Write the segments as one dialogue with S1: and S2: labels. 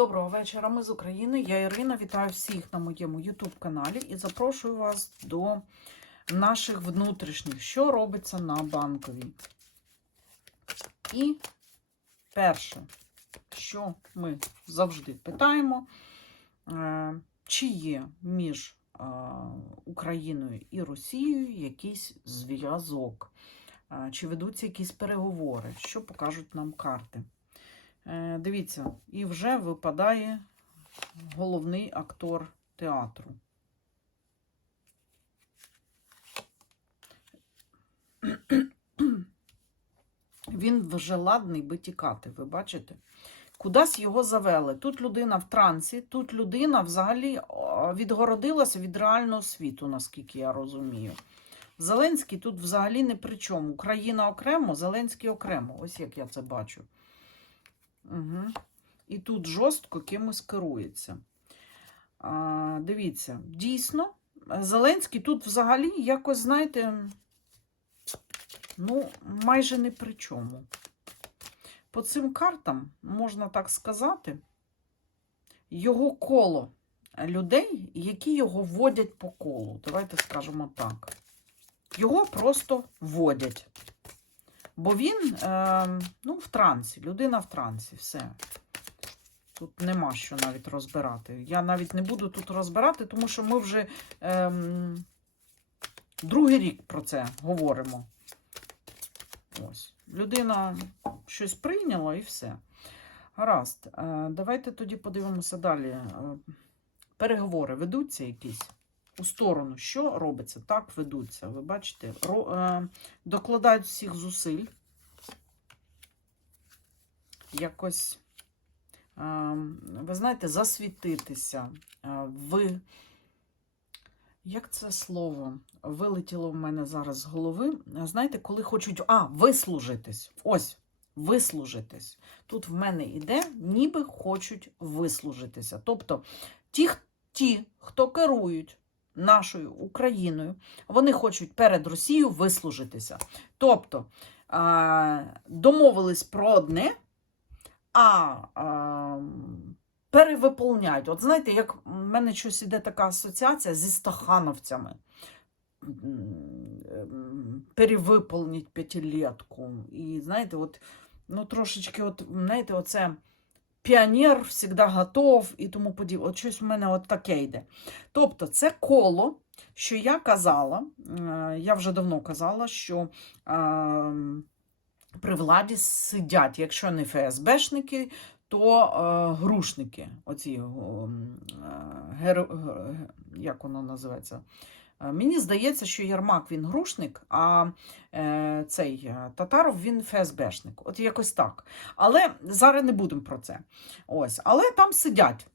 S1: Доброго вечора, ми з України. Я Ірина. Вітаю всіх на моєму YouTube каналі і запрошую вас до наших внутрішніх, що робиться на банковій. І перше, що ми завжди питаємо, е, чи є між е, Україною і Росією якийсь зв'язок, Е, чи ведуться якісь переговори, що покажуть нам карти. Е, Дивіться, і вже випадає головний актор театру. Він вже ладний би тікати, ви бачите? Кудись його завели. Тут людина в трансі, тут людина взагалі о, відгородилася від реального світу, наскільки я розумію. Зеленський тут взагалі не при чому. Україна окремо, Зеленський окремо. Ось як я це бачу. Угу. І тут жорстко кимось керується. А, дивіться, дійсно, Зеленський тут взагалі якось, знаєте, ну, майже не при чому. По цим картам, можна так сказати, його коло людей, які його водять по колу. Давайте скажемо так. Його просто водять. Бо він е, ну, в трансі, людина в трансі, все. Тут нема що навіть розбирати. Я навіть не буду тут розбирати, тому що ми вже е, другий рік про це говоримо. Ось. Людина щось прийняла і все. Гаразд. Е, давайте тоді подивимося далі. Е, переговори ведуться якісь у сторону, що робиться? Так ведуться. Ви бачите, е, докладають всіх зусиль. Якось, е, ви знаєте, засвітитися. Е, ви, як це слово вилетіло в мене зараз з голови? Знаєте, коли хочуть, а, вислужитись. Ось, вислужитись. Тут в мене іде, ніби хочуть вислужитися. Тобто, ті, ті хто керують нашою Україною, вони хочуть перед Росією вислужитися. Тобто домовились про одне, а, перевиповняють. От знаєте, як в мене щось іде така асоціація зі стахановцями. Перевиповніть п'ятилетку. І знаєте, от, ну трошечки, от, знаєте, оце піонер завжди готов і тому подібне. От щось в мене от таке йде. Тобто, це коло, що я казала, е, я вже давно казала, що е, при владі сидять, якщо не ФСБшники, то е, грушники. Оці, е, гер, як воно називається? Мені здається, що Єрмак він грушник, а е, цей Татаров він ФСБшник. От якось так. Але зараз не будемо про це. Ось. Але там сидять.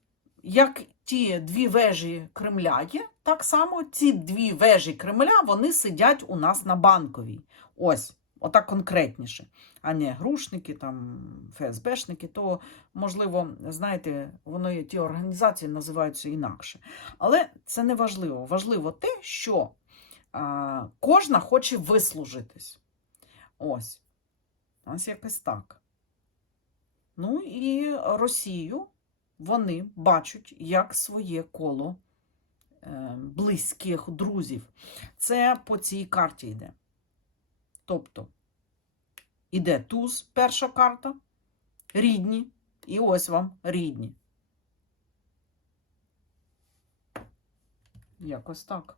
S1: Як ті дві вежі Кремля є, так само ці дві вежі Кремля вони сидять у нас на банковій. Ось. Отак конкретніше, а не грушники, там, ФСБшники, то, можливо, знаєте, воно ті організації називаються інакше. Але це не важливо. Важливо те, що а, кожна хоче вислужитись. Ось. Ось якось так. Ну і Росію вони бачать як своє коло е, близьких друзів. Це по цій карті йде. Тобто, іде туз, перша карта, рідні, і ось вам рідні. Якось так.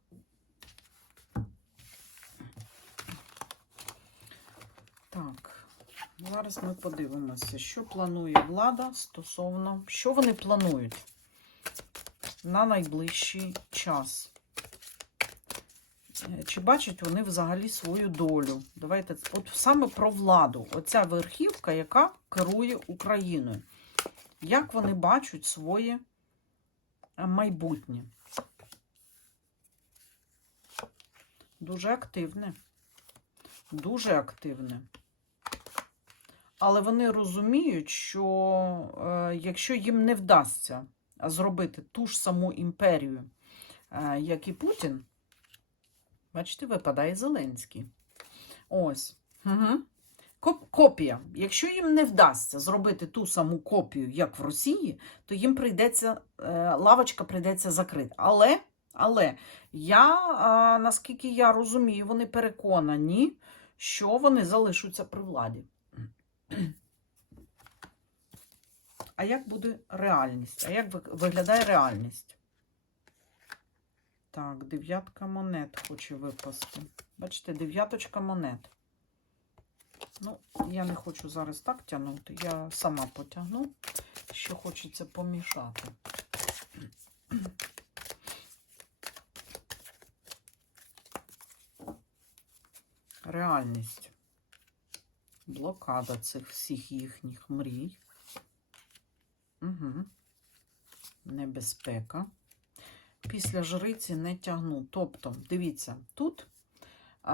S1: Так, зараз ми подивимося, що планує влада стосовно, що вони планують на найближчий час. Чи бачать вони взагалі свою долю? Давайте от саме про владу. Оця верхівка, яка керує Україною. Як вони бачать своє майбутнє? Дуже активне. Дуже активне. Але вони розуміють, що е, якщо їм не вдасться зробити ту ж саму імперію, е, як і Путін, Бачите, випадає Зеленський. Ось. Угу. Коп- Копія. Якщо їм не вдасться зробити ту саму копію, як в Росії, то їм прийдеться, е, лавочка прийдеться закрита. Але, але я, наскільки я розумію, вони переконані, що вони залишаться при владі. А як буде реальність? А як виглядає реальність? Так, дев'ятка монет хоче випасти. Бачите, дев'яточка монет. Ну, я не хочу зараз так тягнути, я сама потягну, що хочеться помішати. Реальність. Блокада цих всіх їхніх мрій. Угу. Небезпека. Після жриці не тягну. Тобто, дивіться, тут,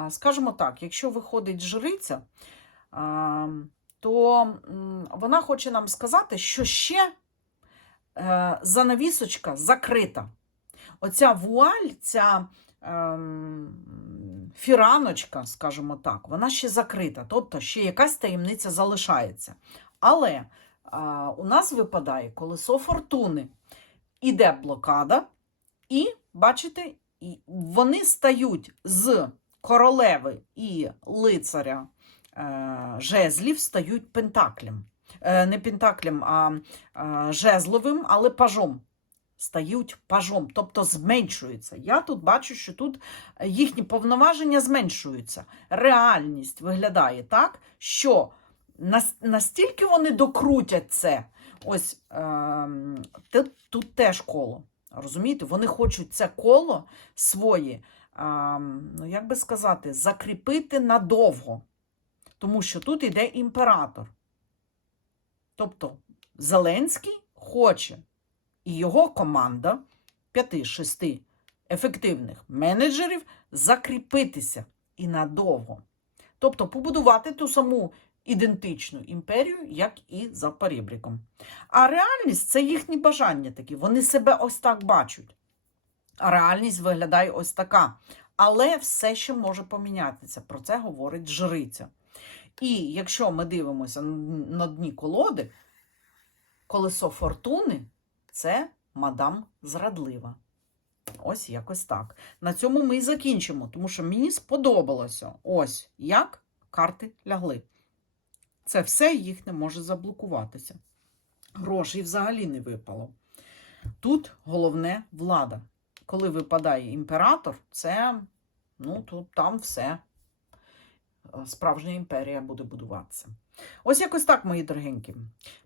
S1: скажімо так, якщо виходить жриця, то вона хоче нам сказати, що ще е, занавісочка закрита. Оця вуаль, ця ем, фіраночка, скажімо так, вона ще закрита, тобто ще якась таємниця залишається. Але у нас випадає колесо фортуни. Іде блокада, і, бачите, вони стають з королеви і лицаря е, жезлів, стають пентаклем. Е, не пентаклем, а е, жезловим, але пажом. Стають пажом, тобто зменшуються. Я тут бачу, що тут їхні повноваження зменшуються. Реальність виглядає так, що настільки вони докрутять це. Ось е, тут, тут теж коло. Розумієте, вони хочуть це коло своє, а, ну як би сказати, закріпити надовго. Тому що тут іде імператор. Тобто Зеленський хоче, і його команда п'яти-шести ефективних менеджерів закріпитися і надовго. Тобто побудувати ту саму ідентичну імперію, як і за Парібріком. А реальність це їхні бажання такі. Вони себе ось так бачать. А реальність виглядає ось така. Але все ще може помінятися. Про це говорить жриця. І якщо ми дивимося на дні колоди, колесо фортуни це мадам зрадлива. Ось якось так. На цьому ми і закінчимо, тому що мені сподобалося ось як карти лягли. Це все їх не може заблокуватися. Грошей взагалі не випало. Тут головне влада. Коли випадає імператор, це ну, тут там все. Е, Справжня імперія буде будуватися. Ось якось так, мої дорогенькі.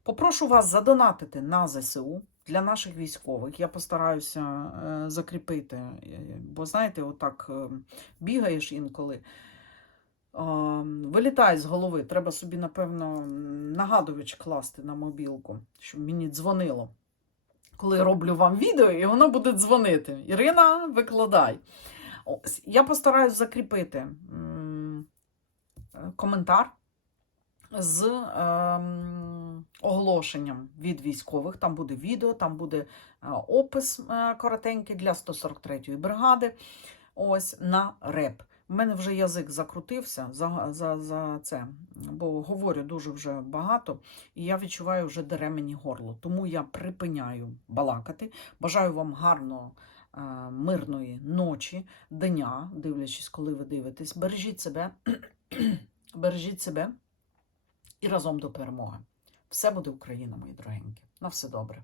S1: Попрошу вас задонатити на ЗСУ для наших військових. Я постараюся е, закріпити, е, бо знаєте, отак бігаєш інколи. А, Вилітає з голови. Треба собі, напевно, нагадувач класти на мобілку, щоб мені дзвонило. Коли роблю вам відео, і воно буде дзвонити. Ірина, викладай. Ось, я постараюсь закріпити коментар з ем, оголошенням від військових. Там буде відео, там буде е, опис е, коротенький для 143-ї бригади. Ось на реп. У мене вже язик закрутився за, за, за це, бо говорю дуже вже багато, і я відчуваю вже дере мені горло. Тому я припиняю балакати. Бажаю вам гарного, е, мирної ночі, дня, дивлячись, коли ви дивитесь. Бережіть себе, бережіть себе і разом до перемоги. Все буде Україна, мої дорогенькі. На все добре.